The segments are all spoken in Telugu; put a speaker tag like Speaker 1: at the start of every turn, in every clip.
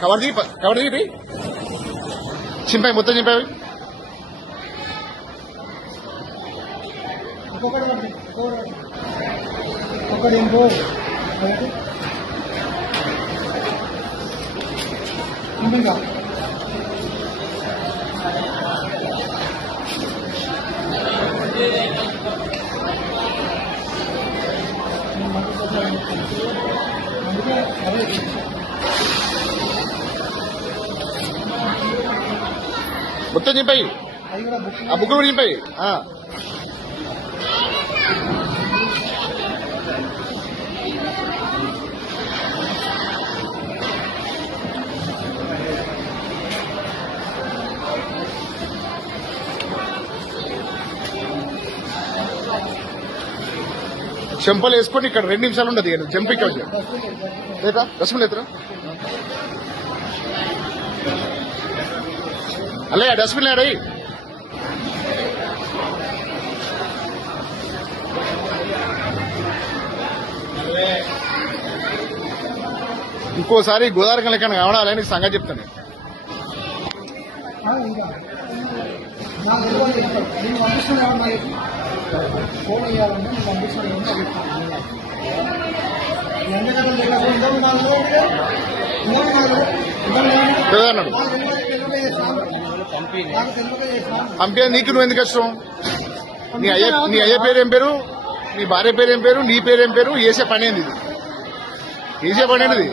Speaker 1: కవర్ దిగి కవర్ దిగి చింపాయి మొత్తం
Speaker 2: చింపాయి. అందుకే
Speaker 1: మొత్తం చింపై
Speaker 2: బుక్
Speaker 1: ఆ బుక్లు చింపై చెంపలు వేసుకొని ఇక్కడ రెండు నిమిషాలు ఉండదు ఇక. జంప్ ఇక్కడ లేదా రసం లేదురా డస్ట్బిన్ లేడీ ఇంకోసారి గోదావరి లెక్కన కావడాలని సంగతి చెప్తాను.
Speaker 2: ఆ, ఇంకా
Speaker 1: పంపే నీకు? నువ్వు ఎందుకు ఇష్టం నీ అయ్య నీ అయ్య పేరు ఏం పేరు? నీ భార్య పేరు ఏం పేరు? నీ పేరు ఏం పేరు? వేసే పని ఏంది వేసే పని ఏంది ఇది?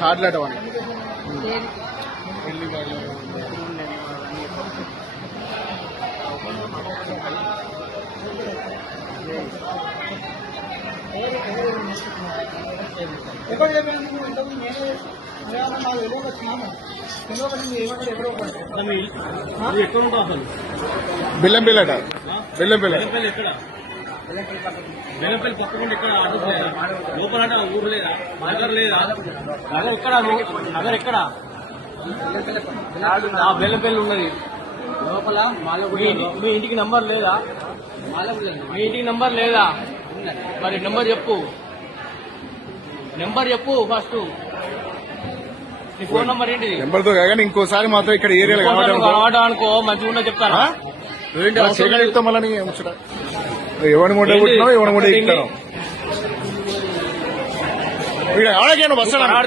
Speaker 1: కార్డులు
Speaker 2: ఎక్కడ చెప్పినందుకు నువ్వు నేనే ఏమన్నా నాకు నువ్వు ఒకటి
Speaker 3: ఎక్కడ ఉంటావు అసలు
Speaker 1: బెల్లం. పిల్లట బెల్లం
Speaker 3: ఎక్కడ పక్కకుండా ఇక్కడ అడ్రస్ లేదా లోపల అంటే ఊరు లేదా? నగర్ లేదా? నగర్ ఎక్కడ నగర్ ఎక్కడ ఆ ఉన్నది. లోపల మీ ఇంటికి నంబర్ లేదా? మీ ఇంటికి నంబర్ లేదా? మరి నెంబర్ చెప్పు. నెంబర్ చెప్పు ఫస్ట్. నీ ఫోన్ నంబర్ ఏంటి
Speaker 1: నెంబర్తో కాగానే ఇంకోసారి మాత్రం ఇక్కడ ఏరియాలో
Speaker 3: కలవడం అనుకో. మంచిగా ఉన్నా
Speaker 1: చెప్తాను. ఎవరి మూట ఎవరి
Speaker 3: మూట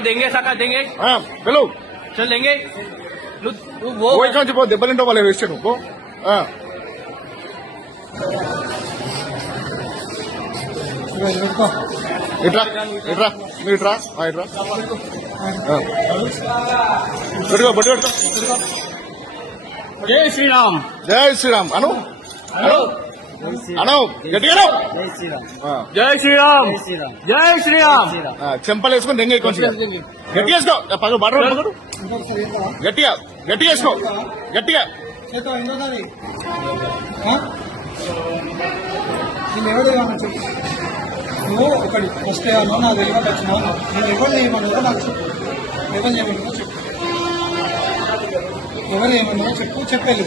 Speaker 1: దెంగే
Speaker 3: సాకా దెంగే. హలో చల్ దెంగే.
Speaker 1: ఓ పో దెబ్బలింటో వాళ్ళు వేస్ట్ నువ్వు ఇట్రా ఇట్రా ఇట్రా ఇట్రా. పెట్టుకో బట్టి పెట్టుకో
Speaker 3: జై శ్రీరామ్.
Speaker 1: జై శ్రీరామ్. అను. అను. గట్టిగా
Speaker 3: జై శ్రీరామ్. జై
Speaker 1: శ్రీరామ్. చెంపలు వేసుకొని దెంగ ఎక్కువ గట్టిగా వేసుకో.
Speaker 2: పగ
Speaker 1: గట్టిగా. గట్టిగా వేసుకో. గట్టిగా.
Speaker 2: ఎవరు ఏమన్నా నువ్వు ఒకటి. ఫస్ట్ ఏమన్నా నాకు తెలియక వచ్చినావు నేను ఎవరు చేయమన్నావో నాకు చెప్పు. ఎవరు చేయమన్నావో చెప్పు. ఎవరు ఏమన్నావో చెప్పు చెప్పలేదు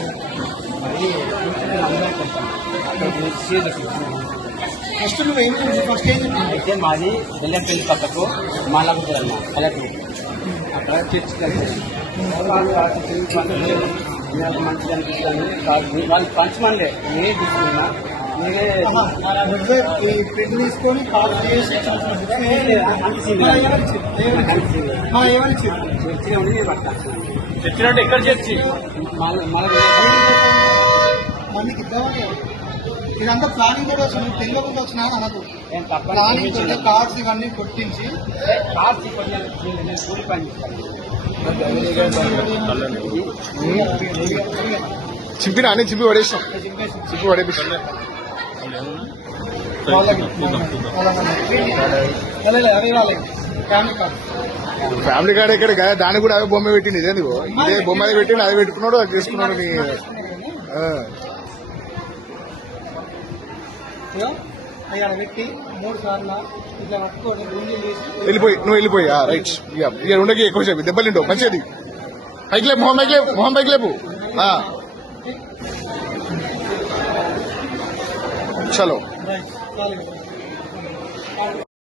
Speaker 2: ఫస్ట్ నువ్వు ఏం ఫస్ట్ ఏం
Speaker 4: అయితే మాది బెల్లంపల్లి పక్కకు మాలగుంటుందన్న కలెక్టర్. అక్కడ చర్చ్ నాకు మంచిగా అనిపిస్తుంది కాదు వాళ్ళు పంచమనిలే నేనే తీసుకున్నా
Speaker 2: ఈ ప్రింట్ తీసుకొని కాల్ చేసి ఇచ్చిన
Speaker 3: ఎక్కడ చర్చి?
Speaker 4: మళ్ళీ
Speaker 2: మనకి ఇద్దామని ఇదంతా ప్లానింగ్ కూడా వచ్చింది తెలియకుండా వచ్చినా అనదు ప్లానింగ్ తోటి కార్డ్స్ ఇవన్నీ కొట్టించి.
Speaker 4: కూలి పని చేస్తాను.
Speaker 1: చింపినా అని చింపి
Speaker 2: చింపేసి
Speaker 1: చింపి పడేపిస్తాం
Speaker 2: అవి ఫ్యామిలీ కార్డు
Speaker 1: ఇక్కడ దానికి కూడా అదే బొమ్మ పెట్టింది ఇదే నీకు ఇదే బొమ్మ అది పెట్టింది అది పెట్టుకున్నాడు అది చేసుకున్నాడు
Speaker 2: ఆడ పెట్టి మూడు సార్లు ఇట్లా పట్టుకొని గుంజి తీసి
Speaker 1: వెళ్ళిపోయి నువ్వు వెళ్ళిపోయి. రైట్. ఇక ఉండకి ఎక్కువ సేపు. దెబ్బలు తింటావు. మంచిది పైకి లేపు మొహం పైకి లేపు మొహం పైకి లేపు.
Speaker 2: చాలు.